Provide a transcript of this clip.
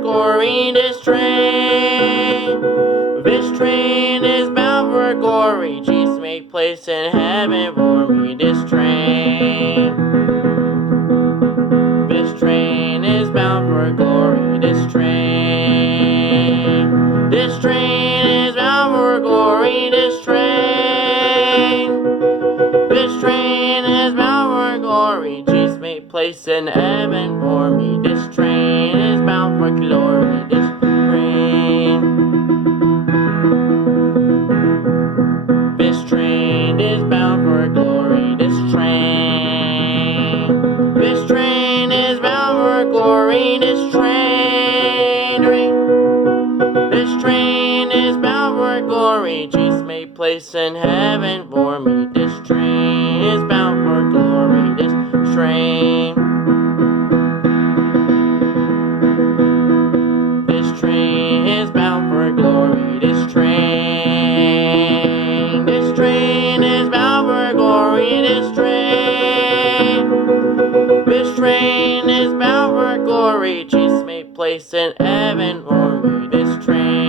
glory. This train is bound for glory. Jesus made place in heaven for me. This train is bound for glory. This train is bound for glory. This train is bound for glory. Jesus made place in heaven for me. This train is bound for glory. This train is bound for glory. This train is bound for glory. This train is bound for glory. Jesus made place in heaven for me. This train is bound for glory. This train is bound for glory. This train is bound for glory. This train is bound for glory. Jesus made place in heaven for me. This train